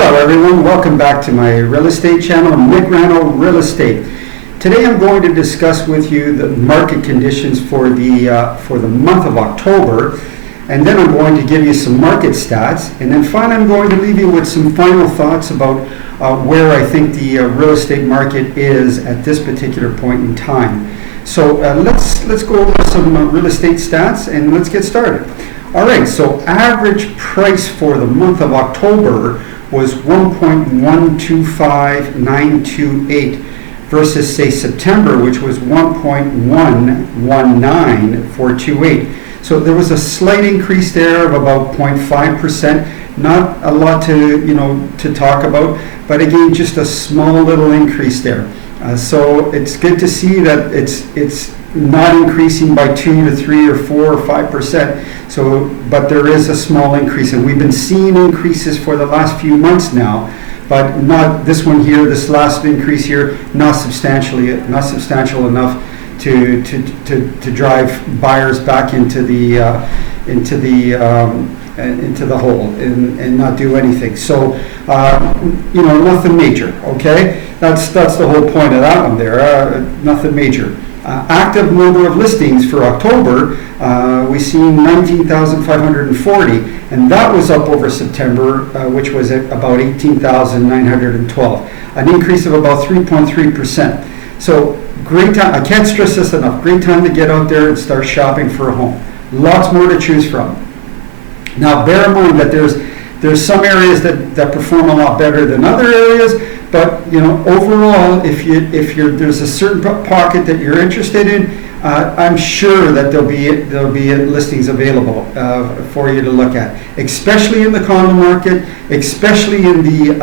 Hello everyone, welcome back to my real estate channel, Nick Rano Real Estate. Today I'm going to discuss with you the market conditions for the month of October, and then I'm going to give you some market stats, and then finally I'm going to leave you with some final thoughts about where I think the real estate market is at this particular point in time. So let's go over some real estate stats and let's get started. All right, so average price for the month of October was 1.125928 versus, say, September, which was 1.119428. So there was a slight increase there of about 0.5%. Not a lot to talk about, but again, just a small little increase there. So it's good to see that it's not increasing by 2 to 3 or 4 or 5%. So, but there is a small increase, and we've been seeing increases for the last few months now, but not this one here. This last increase here, not substantial enough to drive buyers back into the hole and not do anything. So, nothing major. Okay, that's the whole point of that one there. Nothing major. Active number of listings for October, we see 19,540, and that was up over September, which was at about 18,912, an increase of about 3.3%. So great time. I can't stress this enough. Great time to get out there and start shopping for a home. Lots more to choose from. Now, bear in mind that there's some areas that perform a lot better than other areas. But overall, if there's a certain pocket that you're interested in, I'm sure that there'll be listings available for you to look at, especially in the condo market, especially in the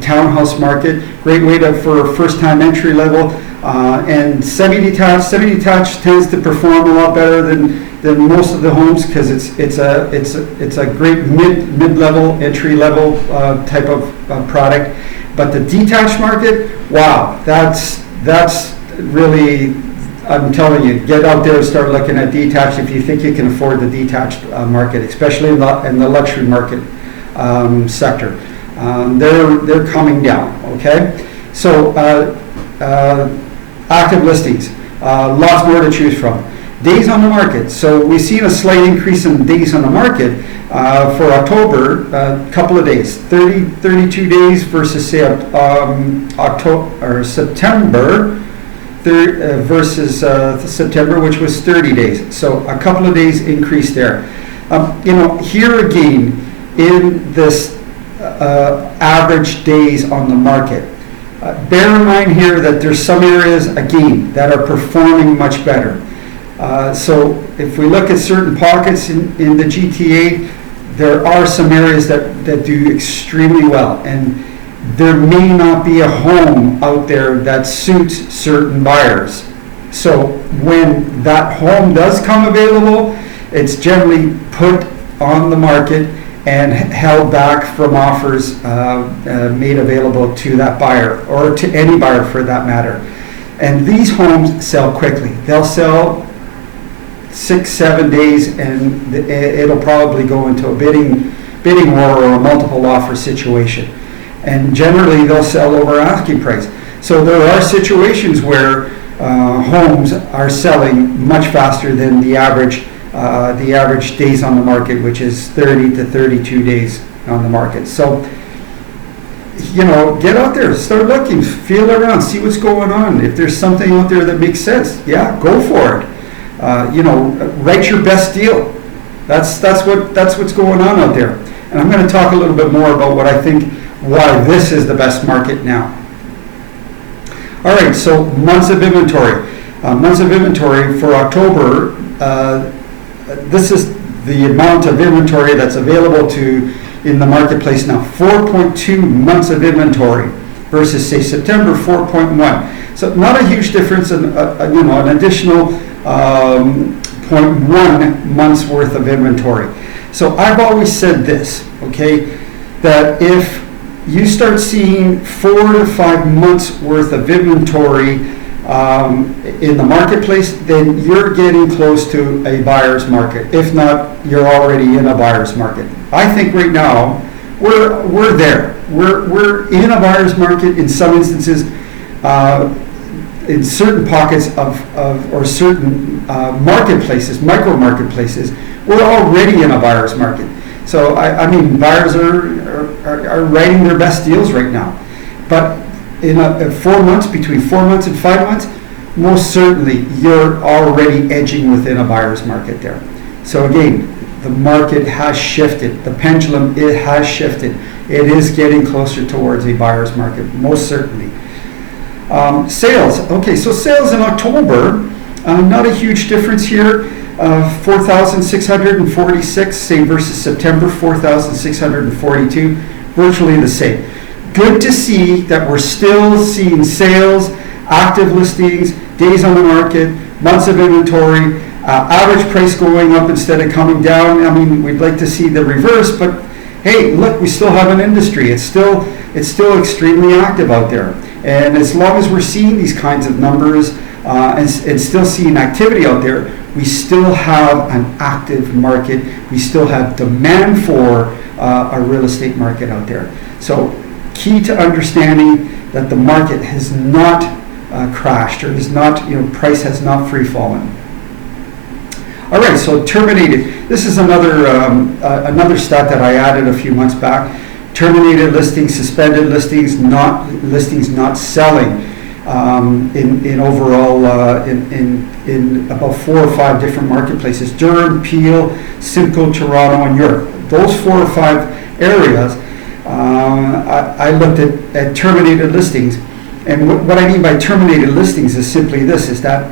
townhouse market. Great way for a first-time entry level, and semi-detached. Semi-detached tends to perform a lot better than most of the homes because it's a great mid-level, entry-level type of product. But the detached market, wow, that's really, I'm telling you, get out there and start looking at detached if you think you can afford the detached market, especially in the luxury market sector. They're coming down, okay? So active listings, lots more to choose from. Days on the market. So we've seen a slight increase in days on the market for October, a couple of days, 32 days versus, say, October or September, versus September, which was 30 days. So a couple of days increase there. Here again, in this average days on the market, bear in mind here that there's some areas, again, that are performing much better. So if we look at certain pockets in the GTA, there are some areas that do extremely well, and there may not be a home out there that suits certain buyers. So when that home does come available, it's generally put on the market and held back from offers made available to that buyer, or to any buyer for that matter. And these homes sell quickly. They'll sell 6-7 days, and it'll probably go into a bidding war or a multiple offer situation. And generally, they'll sell over asking price. So there are situations where homes are selling much faster than the average days on the market, which is 30 to 32 days on the market. So, get out there, start looking, feel around, see what's going on. If there's something out there that makes sense, yeah, go for it. Write your best deal. That's what's going on out there. And I'm going to talk a little bit more about why this is the best market now. All right, so months of inventory. Months of inventory for October. This is the amount of inventory that's available in the marketplace now. 4.2 months of inventory versus, say, September, 4.1. So not a huge difference, an additional 0.1 months worth of inventory. So I've always said this, okay, that if you start seeing 4 to 5 months worth of inventory in the marketplace, then you're getting close to a buyer's market. If not, you're already in a buyer's market. I think right now we're there. We're in a buyer's market in some instances, in certain pockets or certain marketplaces, micro marketplaces. We're already in a buyer's market. So I mean, buyers are writing their best deals right now. But in 4 months, between 4 months and 5 months, most certainly you're already edging within a buyer's market there. So again, the market has shifted. The pendulum, it has shifted. It is getting closer towards a buyer's market, most certainly. Sales. Okay, so sales in October, not a huge difference here. 4,646, same versus September, 4,642, virtually the same. Good to see that we're still seeing sales, active listings, days on the market, months of inventory, average price going up instead of coming down. I mean, we'd like to see the reverse, but hey, look, we still have an industry. It's still extremely active out there. And as long as we're seeing these kinds of numbers and still seeing activity out there, we still have an active market. We still have demand for a real estate market out there. So key to understanding that the market has not crashed or is not, price has not free fallen. All right, so terminated. This is another stat that I added a few months back. Terminated listings, suspended listings not selling in overall in about 4 or 5 different marketplaces: Durham, Peel, Simcoe, Toronto, and York. Those 4 or 5 areas, I looked at terminated listings, and what I mean by terminated listings is simply this: is that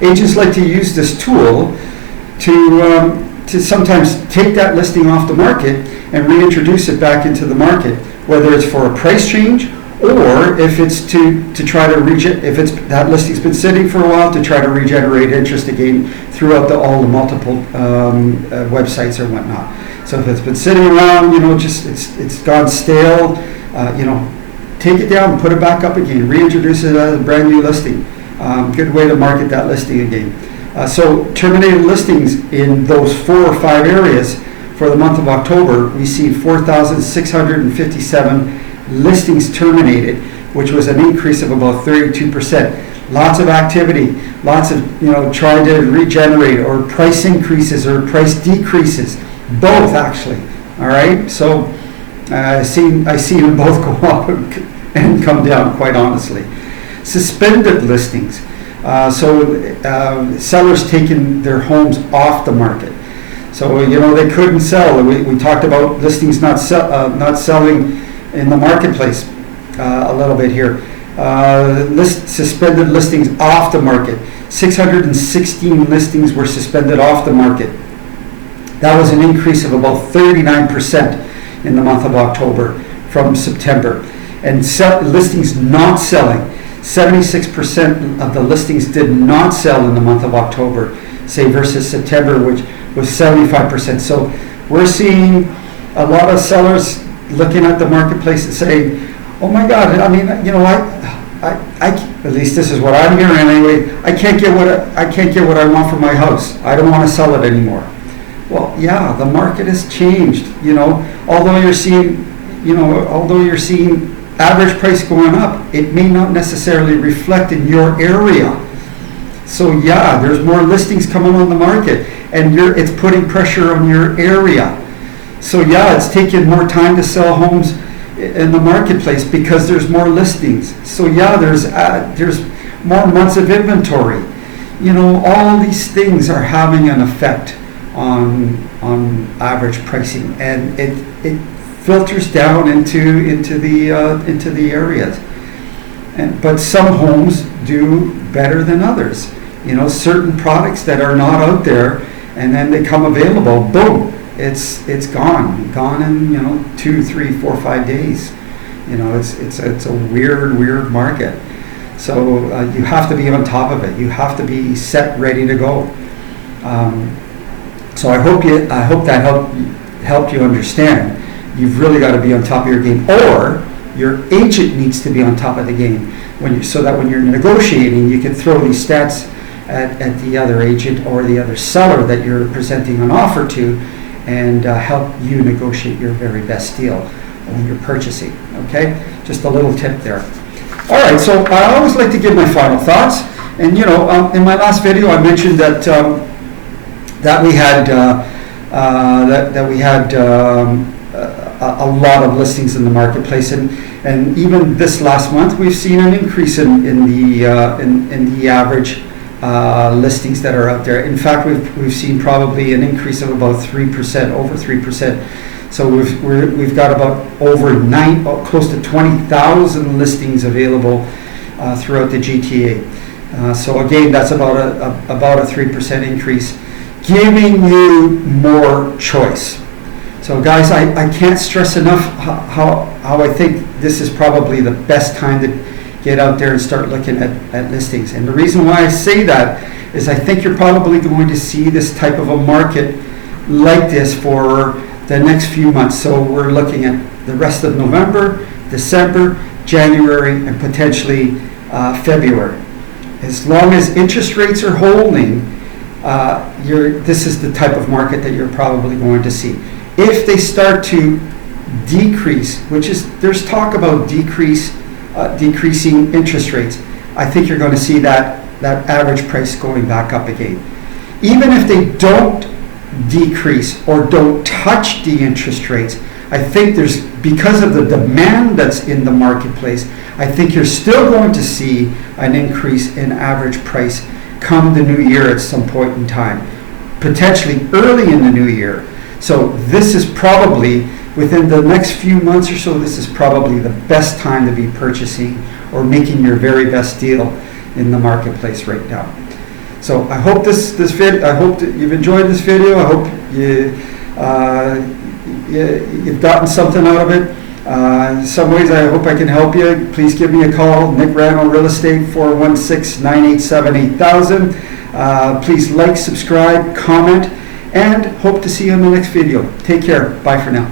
agents like to use this tool to sometimes take that listing off the market and reintroduce it back into the market, whether it's for a price change or if it's to try to if that listing's been sitting for a while, to try to regenerate interest again throughout all the multiple websites or whatnot. So if it's been sitting around, it's gone stale, take it down, put it back up again, reintroduce it as a brand new listing. Good way to market that listing again. So terminated listings in those 4 or 5 areas for the month of October, we see 4,657 listings terminated, which was an increase of about 32%. Lots of activity, lots of trying to regenerate, or price increases or price decreases, both actually. All right, so I see them both go up and come down, quite honestly. Suspended listings. Sellers taking their homes off the market. So they couldn't sell. We talked about listings not selling in the marketplace a little bit here. Suspended listings off the market. 616 listings were suspended off the market. That was an increase of about 39% in the month of October from September. And listings not selling. 76% of the listings did not sell in the month of October, say versus September, which was 75%. So we're seeing a lot of sellers looking at the marketplace and saying, "Oh my God! I mean, I at least this is what I'm hearing anyway. I can't get what I want for my house. I don't want to sell it anymore." Well, yeah, the market has changed. Although you're seeing average price going up, it may not necessarily reflect in your area. So yeah, there's more listings coming on the market, and it's putting pressure on your area. So yeah, it's taking more time to sell homes in the marketplace because there's more listings. So yeah, there's more months of inventory. All these things are having an effect on average pricing, and it filters down into the areas. But some homes do better than others. Certain products that are not out there, and then they come available, boom, it's gone in 2, 3, 4, 5 days. It's a weird market. So you have to be on top of it. You have to be set, ready to go. So I hope that helped you understand. You've really got to be on top of your game, or your agent needs to be on top of the game so that when you're negotiating, you can throw these stats at the other agent or the other seller that you're presenting an offer to, and help you negotiate your very best deal when you're purchasing. Okay, just a little tip there. All right, so I always like to give my final thoughts, and in my last video I mentioned that that we had a lot of listings in the marketplace, and even this last month we've seen an increase in the average listings that are out there. In fact, we've seen probably an increase of about 3%, over 3%. So we've got about close to 20,000 listings available throughout the GTA. So again, that's about a 3% increase, giving you more choice. So guys, I can't stress enough how I think this is probably the best time to get out there and start looking at listings. And the reason why I say that is I think you're probably going to see this type of a market like this for the next few months. So we're looking at the rest of November, December, January, and potentially February. As long as interest rates are holding, this is the type of market that you're probably going to see. If they start to decrease, there's talk about decreasing interest rates, I think you're going to see that average price going back up again. Even if they don't decrease or don't touch the interest rates, I think because of the demand that's in the marketplace, I think you're still going to see an increase in average price come the new year at some point in time, potentially early in the new year. So this is probably, within the next few months or so, this is probably the best time to be purchasing or making your very best deal in the marketplace right now. So I hope I hope that you've enjoyed this video. I hope you've gotten something out of it. In some ways, I hope I can help you. Please give me a call, Nick Randall Real Estate, 416-987-8000. Please like, subscribe, comment, and hope to see you in the next video. Take care. Bye for now.